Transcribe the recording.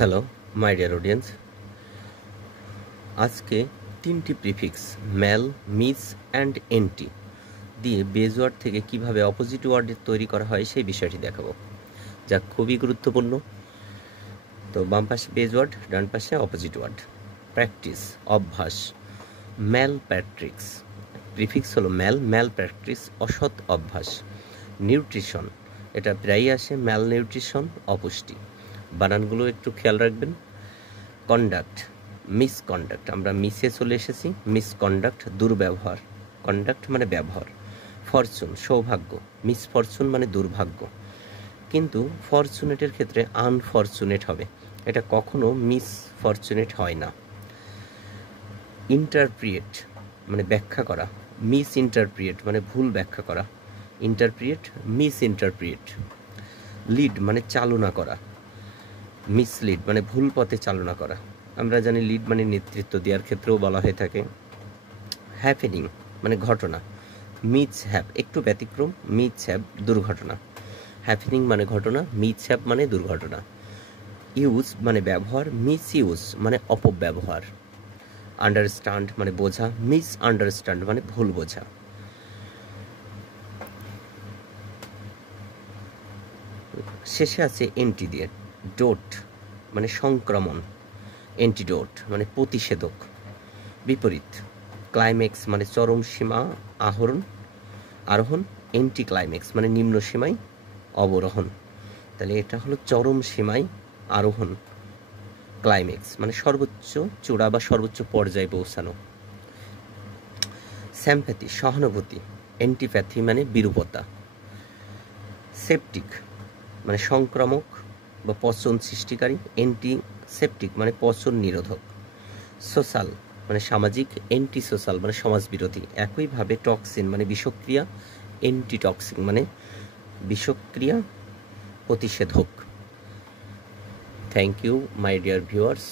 Hello my dear audience, আজকে তিনটি prefix mal, mis and anti দিয়ে বেজ ওয়ার্ড থেকে কিভাবে অপোজিট ওয়ার্ড তৈরি করা হয় সেই বিষয়টি দেখাবো, যা খুবই গুরুত্বপূর্ণ। তো বাম পাশে বেজ ওয়ার্ড, ডান পাশে অপোজিট ওয়ার্ড। প্র্যাকটিস, অভ্যাস। ম্যাল প্যাট্রিক্স, প্রিফিক্স হলো ম্যাল, ম্যাল প্র্যাকটিস অসৎ অভ্যাস। নিউট্রিশন, এটা প্রায়ই আসে ম্যাল নিউট্রিশন, অপুষ্টি। বানানগুলো একটু খেয়াল রাখবেন। কন্ডাক্ট, মিসকন্ডাক্ট, আমরা মিসে চলে এসেছি, মিসকন্ডাক্ট দুর্ব্যবহার, কন্ডাক্ট মানে ব্যবহার। ফরচুন, সৌভাগ্য, মিসফরচুন মানে দুর্ভাগ্য, কিন্তু ফরচুনেটের ক্ষেত্রে আনফরচুনেট হবে, এটা কখনো মিসফরচুনেট হয় না। ইন্টারপ্রিয়েট মানে ব্যাখ্যা করা, মিস ইন্টারপ্রিয়েট মানে ভুল ব্যাখ্যা করা, ইন্টারপ্রিয়েট, মিস ইন্টারপ্রিয়েট। লিড মানে চালনা করা, মিসলিড মানে ভুল পথে চালনা করা। আমরা জানি লিড মানে নেতৃত্ব দেওয়ার ক্ষেত্রেও বলা হয়ে থাকে। হ্যাপেনিং মানে ঘটনা, মিস হ্যাপ একটু ব্যতিক্রম, মিস হ্যাপ দুর্ঘটনা। হ্যাপেনিং মানে ঘটনা, মিস হ্যাপ মানে দুর্ঘটনা। ইউজ মানে ব্যবহার, মিস ইউজ মানে অপব্যবহার। আন্ডারস্ট্যান্ড মানে বোঝা, মিস আন্ডারস্ট্যান্ড মানে ভুল বোঝা। শেষে আছে এন্টি দিয়ে, ডোট মানে সংক্রমণ, অ্যান্টিডোট মানে প্রতিষেধক। বিপরীত, ক্লাইম্যাক্স মানে চরম সীমা আরোহণ, অ্যান্টি ক্লাইম্যাক্স মানে নিম্ন সীমায় অবরোহণ। তাহলে এটা হলো চরম সীমায় আরোহণ, ক্লাইম্যাক্স মানে সর্বোচ্চ চূড়া বা সর্বোচ্চ পর্যায়ে পৌঁছানো। স্যাম্প্যাথি সহানুভূতি, অ্যান্টিপ্যাথি মানে বিরূপতা। সেপটিক মানে সংক্রামক বা পচন সৃষ্টিকারী, অ্যান্টিসেপটিক মানে পচন নিরোধক। সোশ্যাল মানে সামাজিক, অ্যান্টি সোশ্যাল মানে সমাজ বিরোধী। একইভাবে টক্সিন মানে বিষক্রিয়া, অ্যান্টিটক্সিন মানে বিষক্রিয়া প্রতিষেধক। Thank you my dear viewers.